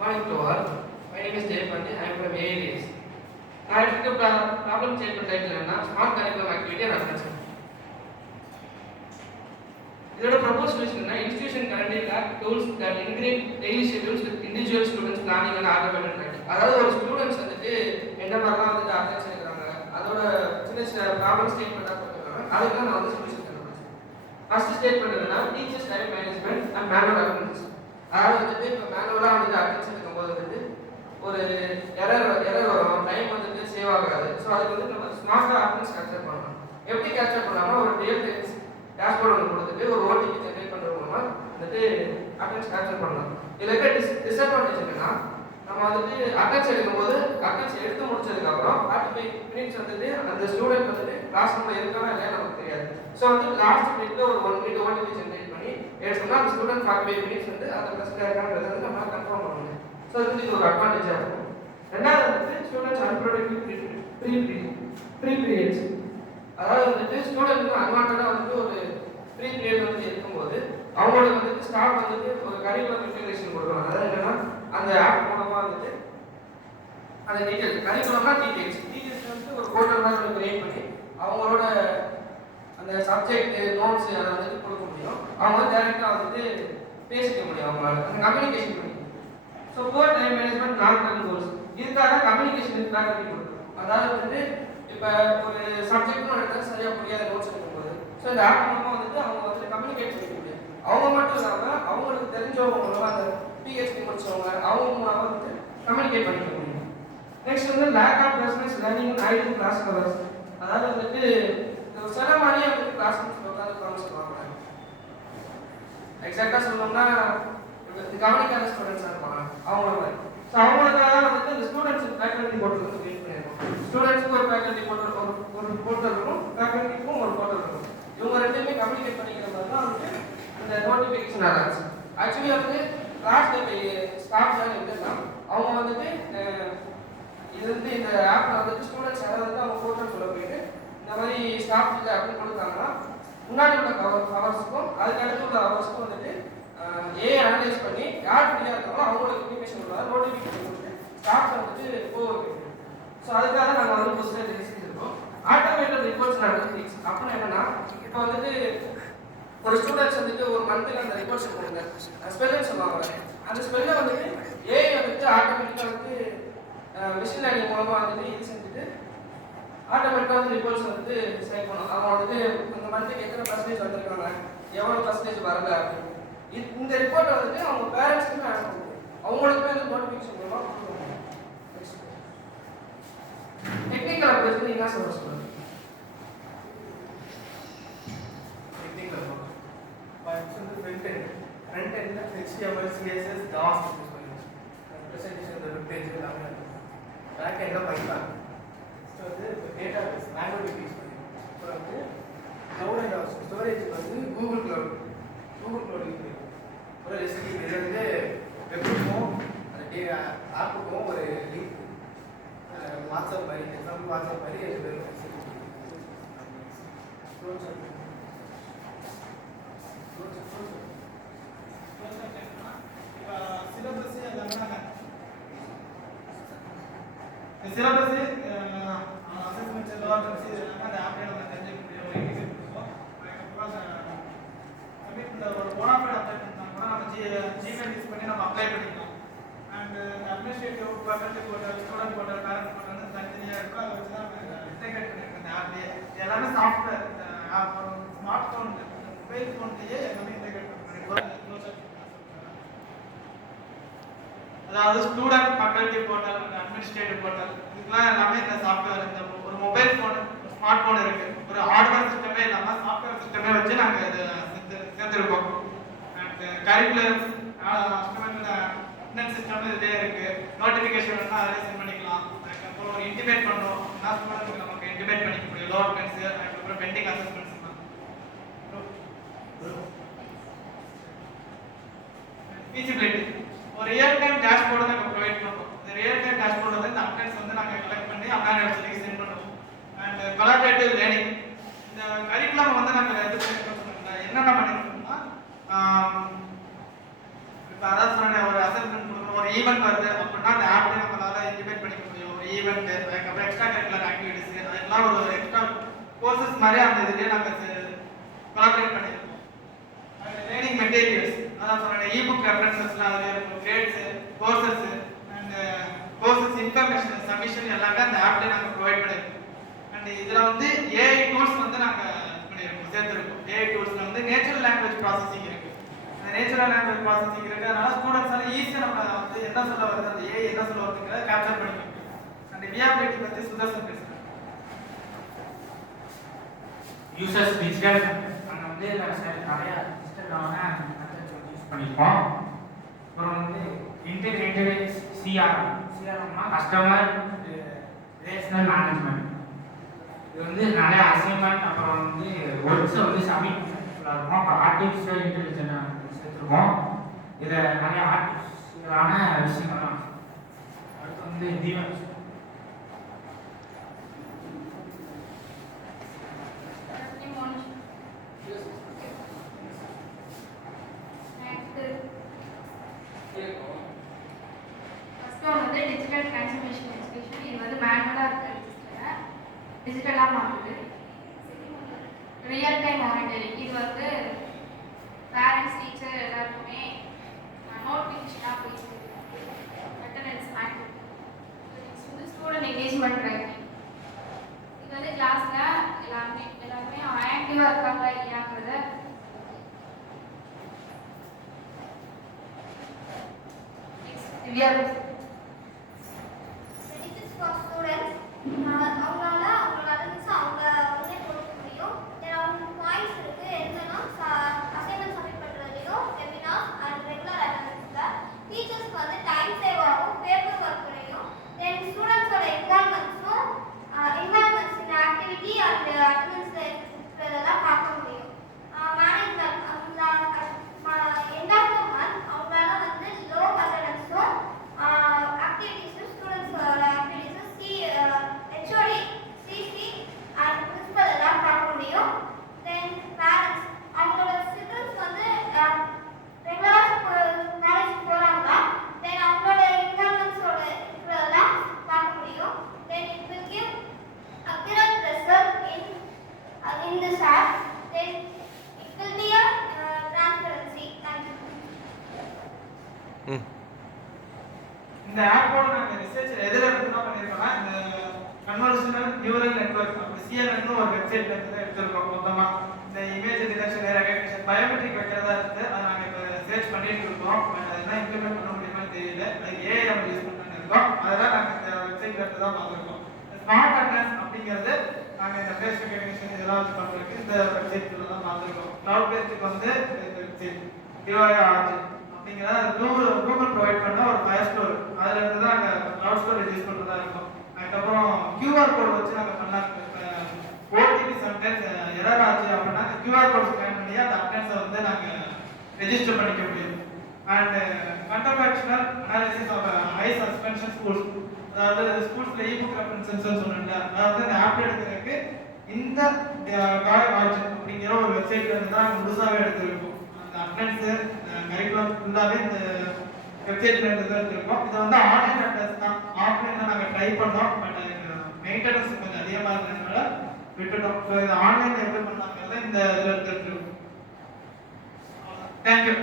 Morning to all. My name is Jayapandi. I am from AADS. நான் எடுத்துக்க problem statement title என்னன்னா smart curriculum activity and assessment. இதோட propose solution என்ன institution currently lack tools that integrate daily schedules with individual students planning and automated tracking. அதாவது ஒரு students வந்துட்டு எந்த மாதிரிலாம் வந்துட்டு அட்டென்ஷன் எடுக்கிறாங்க அதோட சின்ன சின்ன ப்ராப்ளம் ஸ்டேட்மெண்ட்டாக கொடுத்துருக்காங்க. அதுக்கு நான் வந்து சொல்யூஷன் கண்டுபிடிச்சேன். ஃபர்ஸ்ட் ஸ்டேட்மெண்ட் என்னன்னா teachers time management and manual attendance. அதாவது வந்துட்டு இப்போ மேனுவலாக வந்துட்டு அட்டென்ஷன் எடுக்கும்போது வந்துட்டு ஒரு எரர் வரும், டைம் வந்துட்டு சேவ் ஆகாது. ஸோ அதுக்கு வந்து நம்ம ஸ்மார்ட்டாக அட்டெண்டன்ஸ் கேப்சர் பண்ணலாம். எப்படி கேப்சர் பண்ணலாம்னா ஒரு ரியல் டைம் டேஷ்போர்ட் ஒன்று கொடுத்துட்டு ஒரு ஓடிபி ஜென்ரேட் பண்ணுறது மூலமாக வந்துட்டு அட்டென்ஸ் கேப்சர் பண்ணலாம். இதில் இருக்க டிஸ்அட்வான்டேஜ் என்னன்னா நம்ம வந்துட்டு அட்டென்ஸ் எடுக்கும்போது அட்டென்ஸ் எடுத்து முடிச்சதுக்கப்புறம் 45 மினிட்ஸ் வந்துட்டு அந்த ஸ்டூடெண்ட் வந்துட்டு கிளாஸ் ரூமில் இருக்கானா இல்லையா நமக்கு தெரியாது. ஸோ வந்து லாஸ்ட் மினிட்ல ஒரு 1 மினிட் ஓடிபி ஜென்ரேட் பண்ணி எடுத்தோம்னா அந்த ஸ்டூடெண்ட் 45 மினிட்ஸ் வந்து அந்த பிரச்சனை இருக்கான்றதை வந்து நம்மளால் கன்ஃபார்ம் பண்ண முடியும். ஸோ இது ஒரு அட்வான்டேஜாக இருக்கும். ரெண்டாவது வந்து ஸ்டூடெண்ட்ஸ் அன்ப்ரொடக்டிவ் ப்ரீ பீரியட்ஸ். அதாவது வந்துட்டு ஸ்டூடெண்ட்க்கு அன்வான்டாக வந்துட்டு ஒரு ப்ரீ பீரியட் வந்து இருக்கும்போது அவங்களுக்கு வந்துட்டு ஸ்டாஃப் வந்துட்டு ஒரு கரிக்குலம் இன்டெகிரேஷன் கொடுக்குறாங்க. அதாவது என்னன்னா அந்த ஆப் மூலமாக வந்துட்டு அந்த டீட்டெயில்ஸ் கரிக்குலம்னா டீட்டெயில்ஸ் வந்து ஒரு போர்ட்டல் மாதிரி கிரியேட் பண்ணி அவங்களோட அந்த சப்ஜெக்ட் நோட்ஸ் அதை வந்துட்டு கொடுக்க முடியும். அவங்க வந்து டேரெக்டாக வந்துட்டு பேசிக்க முடியும் அவங்களால அந்த கம்யூனிகேஷன் பண்ணி. So for time management long term goals இதுக்காக கம்யூனிகேஷன் ஃபேக்கல்ட்டி கொடுக்கும். அதாவது வந்துட்டு இப்போ ஒரு சப்ஜெக்ட்னு எடுத்தால் சரியாக புரியாத நோட்ஸ் எடுக்கும்போது ஸோ இந்த ஆப் மூலமாக வந்துட்டு அவங்க வந்துட்டு கம்யூனிகேட் பண்ணிக்க முடியும். அவங்க மட்டும் இல்லாமல் அவங்களுக்கு தெரிஞ்சவங்க மூலமாக அந்த பிஹெச்டி முடிச்சவங்க அவங்க மூலமாக வந்துட்டு கம்யூனிகேட் பண்ணிக்க முடியும். நெக்ஸ்ட் வந்து lack of personals learning ideal class covers. அதாவது வந்துட்டு சில மாதிரியே வந்துட்டு கிளாஸ் ரூம்ஸ் உட்காந்து சொல்லுவாங்க. எக்ஸாக்டாக சொல்லணும்னா கவனிக்காத ஸ்டூடெண்ட்ஸாக இருப்பாங்க அவங்களோட. ஸோ அவங்களுக்காக வந்துட்டு இந்த ஸ்டூடெண்ட்ஸ் ஃபேக்கல்ட்டி போர்ட்டல் வந்து கிரியேட் பண்ணியிருக்கோம். ஸ்டூடெண்ட்ஸ்க்கு ஒரு ஃபேக்கல்ட்டி போர்ட்டல் ஒரு போர்ட்டல் இருக்கும், ஃபேக்கல்ட்டிக்கும் ஒரு போர்ட்டல் இருக்கும். இவங்க ரெண்டுமே கம்யூனிகேட் பண்ணிக்கிற மாதிரி தான் வந்துட்டு இந்த நோட்டிஃபிகேஷன் ஆச்சு. ஆக்சுவலி வந்து கிளாஸ் ஸ்டாஃப்லாம் எப்படின்னா அவங்க வந்துட்டு இது வந்து இந்த ஆப்பில் வந்துட்டு ஸ்டூடெண்ட்ஸ் யாராவது வந்து அவங்க போர்ட்டல் சொல்ல போயிட்டு இந்த மாதிரி ஸ்டாஃப் இல்லை அப்படின்னு கொடுத்தாங்கன்னா முன்னாடி உள்ள ஹவர்ஸுக்கும் அதுக்கு அடுத்து உள்ள ஹவர்ஸுக்கும் வந்துட்டு அனலைஸ் பண்ணி யார் ஃப்ரீயாக இருக்காங்களோ அவங்களுக்கு இன்ஃபர்மேஷன் கொடுத்தாங்க நோட்டிஃபிகேஷன் கொடுத்து ஸ்டாஃப் வந்துட்டு போக. ஸோ அதுக்காக நாங்கள் வந்து புதுசாக செஞ்சுருக்கோம். ஆட்டோமேட்டட் ரிப்போர்ட்ஸ் அனலிட்டிக்ஸ் அப்படின்னு என்னன்னா இப்போ வந்துட்டு ஒரு ஸ்டூடெண்ட்ஸ் வந்துட்டு ஒரு மந்த்துக்கு அந்த ரிப்போர்ட்ஸ் கொடுங்க ஸ்பெல்லுன்னு சொல்லுவாங்க. அந்த ஸ்பெல்லை வந்துட்டு ஏஐ வந்துட்டு ஆட்டோமேட்டிக்காக வந்து மிஷின் லேர்னிங் மூலமாக வந்துட்டு இது செஞ்சுட்டு ஆட்டோமேட்டிக்காக வந்து ரிப்போர்ட்ஸ் வந்துட்டு செலக்ட் பண்ணும். அவங்க வந்துட்டு அந்த மந்த்துக்கு எத்தனை பர்சன்டேஜ் வந்திருக்காங்க எவ்வளோ பர்சன்டேஜ் வரல அப்படின்னு இந்த ரிப்போர்ட்டை வந்துட்டு அவங்க பேரண்ட்ஸ்க்குமே அனுப்பணும். அவங்களுக்குமே வந்து நோட்டிஃபிகேஷன் மூலமாக கொடுக்கணும். டெக்னிக்கல் அப்ரோச் வந்து என்ன சொல்லுங்க டெக்னிக்கல் அப்ரோச் வந்து ஃப்ரண்ட் எண்ட்ல HTML CSS DOS யூஸ் பண்ணுவோம். பிரசன்டேஷன் வெப் பேஜ் எல்லாமே பேக் எண்ட்ல பைதான். ஸோ வந்து டேட்டாபேஸ் MongoDB யூஸ் பண்ணுவோம். அப்புறம் வந்து க்ளவுட் அண்ட் ஸ்டோரேஜ் வந்து கூகுள் க்ளவுட் யூஸ் பண்ணுவோம். ஒரு ரெசிபி வந்து வெப்புக்கும் அந்த ஆப்புக்கும் ஒரு லிங்க் வாட்ஸ்அப் மாதிரி எக்ஸாம்பிள் வாட்ஸ்அப் மாதிரி சிலபஸ் அசஸ்மெண்ட் அந்த ஆப்ல நம்ம தெரிஞ்சுக்க முடியும். ஒரு இன்டிஜெக்ட் கொடுப்போம். அதுக்கப்புறம் சப்மிட் பண்ண ஒரு போனாஃபைட் அப்ளை பண்ணால் கூட நம்ம ஜிமெயில் யூஸ் பண்ணி நம்ம அப்ளை பண்ணிக்கலாம். And administrative faculty portal student portal parent portal தனித்தனியாக இருக்கும். அதை வச்சு தான் இன்டெகிரேட் பண்ணியிருக்கோம் இந்த ஆப்லேயே. எல்லாமே சாஃப்ட்வேர் ஸ்மார்ட் ஃபோன் மொபைல் ஃபோன்லேயே எல்லாமே இன்டெகிரேட் பண்ணியிருக்கோம். அதாவது student faculty portal and administrative portal இதுக்கெல்லாம் எல்லாமே இந்த சாஃப்ட்வேர் இந்த ஒரு மொபைல் ஃபோன் ஸ்மார்ட் ஃபோன் இருக்குது. ஒரு ஹார்ட்வேர் சிஸ்டமே இல்லாமல் சாஃப்ட்வேர் சிஸ்டமே வச்சு நாங்கள் இதை சேர்த்துருக்கோம். அண்ட் கரிக்குலர் இன்டர்நெட் சிஸ்டம் இதே இருக்குது. நோட்டிஃபிகேஷன் வந்து அதிலே சென்ட் பண்ணிக்கலாம். அதுக்கப்புறம் ஒரு இன்டிமேட் பண்ணோம் ஸ்டூடெண்ட்டுக்கு நமக்கு இன்டிமேட் பண்ணிக்க முடியும். லோ அட்டென்ஸ் அதுக்கப்புறம் பெண்டிங் அசஸ்மெண்ட்ஸ் ஃபீசிபிலிட்டி ஒரு ரியல் டைம் டேஷ்போர்டை நாங்கள் ப்ரொவைட் பண்ணுறோம். இந்த ரியல் டைம் டேஷ்போர்ட் வந்து இந்த அப்டேட்ஸ் வந்து நாங்கள் கலெக்ட் பண்ணி அப்டேட் வெப்சைட்டுக்கு சென்ட் பண்ணுவோம். அண்ட் கொலாபரேட்டிவ் லேர்னிங் இந்த கரிக்குலம் வந்து நாங்கள் இது என்னென்ன பண்ணியிருக்கோம்னா இப்போ அதான் சொன்னேன் ஒரு அசஸ்மெண்ட் கொடுக்குறோம். ஒரு ஈவெண்ட் வருது அப்படின்னா அந்த ஆப்ல நம்மளால இன்டிமேட் பண்ணிக்க முடியும். ஒரு ஈவெண்ட், அதுக்கப்புறம் எக்ஸ்ட்ரா கரிக்குலர் ஆக்டிவிட்டிஸ், அதெல்லாம் ஒரு எக்ஸ்ட்ரா கோர்சஸ் மாதிரி அந்த இதுலயே நாங்க கொலாபரேட் பண்ணியிருக்கோம். லேர்னிங் மெட்டீரியல்ஸ், அதான் சொன்னேன், இபுக் ரெஃபரன்சஸ்லாம் அதில் இருக்கும், grades, courses and courses information submission எல்லாமே அந்த ஆப்ல நாங்கள் ப்ரொவைட் பண்ணியிருக்கோம். அண்ட் இதில் வந்து ஏஐ டூல்ஸ் வந்து நாங்கள் பண்ணியிருக்கோம், சேர்த்துருக்கோம். ஏஐ டூல்ஸில் வந்து நேச்சுரல் லாங்குவேஜ் ப்ராசஸிங் இருக்கு. அந்த நேச்சுரல் லாங்குவேஜ் ப்ராசஸிங் இருக்கு, அதனால ஸ்டூடெண்ட்ஸால ஈஸியாக நம்ம வந்து என்ன சொல்ல வருது, அந்த ஏஐ என்ன சொல்ல வருதுங்கிறத கேப்சர் பண்ணிக்கணும். அந்த வியாபிலிட்டி பற்றி சுதர்சன் பேசுகிறேன். யூசர்ஸ் டிஜிட்டல் அங்கே வந்து நிறையா டிஜிட்டலான மெத்தட்ஸ் வந்து யூஸ் பண்ணியிருக்கோம். அப்புறம் வந்து இன்டெகிரேட்டட் சிஆர்எம்னா கஸ்டமர் ரிலேஷனல் மேனேஜ்மெண்ட். இது வந்து நிறைய அசைன்மெண்ட் அப்புறம் வந்து ஒர்க்ஸை வந்து சப்மிட் இருக்கும். அப்புறம் ஆர்டிஃபிஷியல் இன்டெலிஜென்ஸ் சேர்த்துருக்கோம். இதில் நிறைய ஆர்டிஃபிஷியலான விஷயங்கள்லாம். அடுத்து வந்து தீவன் டிஜிட்டல் டிரான்ஸ்ஃபர்மேஷன் எஜுகேஷன். இது வந்து மேனுவலாக இருக்கிற ரிஜிஸ்டரை டிஜிட்டலாக மாற்றுது. ரியல் டைம் மானிட்டரிங், இது வந்து பேரண்ட்ஸ் டீச்சர் எல்லாருக்குமே நோட்டிஃபிகேஷனாக போயிட்டு அட்டண்டன்ஸ் ஆக்டிவ். நெக்ஸ்ட் வந்து ஸ்டூடெண்ட் என்கேஜ்மெண்ட் ட்ரைனிங். இது வந்து கிளாஸில் எல்லாருமே ஆக்டிவாக இருக்காங்களா இல்லையாங்கிறத திவ்யா benefits for students. அவங்களால அவங்களோட அட்டெண்டன்ஸ் அவங்க உடனே கொடுக்க முடியும். அவங்களுக்கு பாயிண்ட்ஸ் இருக்கு. என்னன்னா அசைன்மெண்ட் சப்மிட் பண்றதுலையும் வெபினார் அண்ட் ரெகுலர் அட்டெண்டன்ஸ்ல டீச்சர்ஸ்க்கு வந்து டைம் சேவ் ஆகும், பேப்பர் ஒர்க் குறையும். தென் ஸ்டூடெண்ட்ஸோட இன்வால்மெண்ட்ஸும் இன்வால்மெண்ட்ஸ் இந்த ஆக்டிவிட்டி அண்ட் அட்டெண்டன்ஸ்ல இருக்கிறதெல்லாம் பார்க்க முடியும். Management end of the month அவங்களால வந்து லோ அட்டெண்டன்ஸும் activities students activities HOD CC and principal எல்லாம் பார்க்க முடியும். then parents அவங்களோட students வந்து ரெகுலரா காலேஜ் போறாங்களா, then அவங்களோட இன்வால்மெண்ட்ஸ் ஓட இருக்கிறதெல்லாம் பார்க்க முடியும். then it will give accurate result in this app. then it will be a transparency. Thank you. இந்த ஆப்போட நாங்கள் ரிசர்ச் எதில் எடுத்துதான் பண்ணியிருக்கோம்னா, இந்த கன்வர்சனல் நியூரல் நெட்வொர்க் அப்படி சிஎன்என் ஒரு வெப்சைட்ல இருந்து தான் எடுத்திருக்கோம். மொத்தமாக இந்த இமேஜ் டிடெக்ஷன், ரெகக்னிஷன், பயோமெட்ரிக் வைக்கிறதா இருக்கு. அதை நாங்கள் இப்போ சர்ச் பண்ணிட்டு இருக்கோம். பட் அதெல்லாம் இம்ப்ளிமெண்ட் பண்ண முடியுமான்னு தெரியல. அது ஏஐ நம்ம யூஸ் பண்ணி இருக்கோம். அதெல்லாம் நாங்கள் இந்த வெப்சைட்ல இருந்து தான் பார்த்துருக்கோம். ஸ்மார்ட் அட்டெண்டன்ஸ் அப்படிங்கிறது நாங்கள் இந்த ஃபேஸ் ரெகக்னிஷன் இதெல்லாம் வச்சு பண்ணுறதுக்கு இந்த வெப்சைட்ல தான் பார்த்துருக்கோம். கிளவுட் பேஸ்டுக்கு வந்து இந்த வெப்சைட் ஆர்ஜி அப்படிங்கிற கூகுள் ப்ரொவைட் பண்ண ஒரு ஃபயர் ஸ்டோர், அதில் இருந்து தான் நாங்கள் கிளவுட் ஸ்டோரேஜ் யூஸ் பண்ணுறதா இருக்கும். அதுக்கப்புறம் கியூஆர் கோட் வச்சு நாங்கள் பண்ணலாம். ஓடிபி சம்டைம்ஸ் எரர் ஆச்சு அப்படின்னா அந்த கியூஆர் கோட் ஸ்கேன் பண்ணி அந்த அட்டெண்டன்ஸை வந்து நாங்கள் ரெஜிஸ்டர் பண்ணிக்க முடியும். And counterfactual analysis of high suspension schools, அதாவது ஸ்கூல்ஸில் இபுக் ரெஃபரன்சஸ் சொன்னேன்ல, அதாவது இந்த ஆப் எடுக்கிறதுக்கு இந்த ஆர்ஜன் அப்படிங்கிற ஒரு வெப்சைட்ல இருந்து தான் முழுசாகவே எடுத்துருக்கோம். அந்த அட்டெண்டன்ஸ் கரிக்குலம் ஃபுல்லாகவே இந்த வெப்சைட்ல இருந்து தான் எடுத்துருக்கோம். இதை வந்து ஆன்லைன் அட்டெண்டன்ஸ் தான், ஆஃப்லைனில் நாங்கள் ட்ரை பண்ணோம். பட் மெயின்டெனன்ஸ் கொஞ்சம் அதிகமாக இருக்கிறதுனால விட்டுட்டோம். ஸோ இது ஆன்லைனில் எப்படி பண்ணாங்க இந்த இதில் எடுத்துருக்கோம். தேங்க்யூ.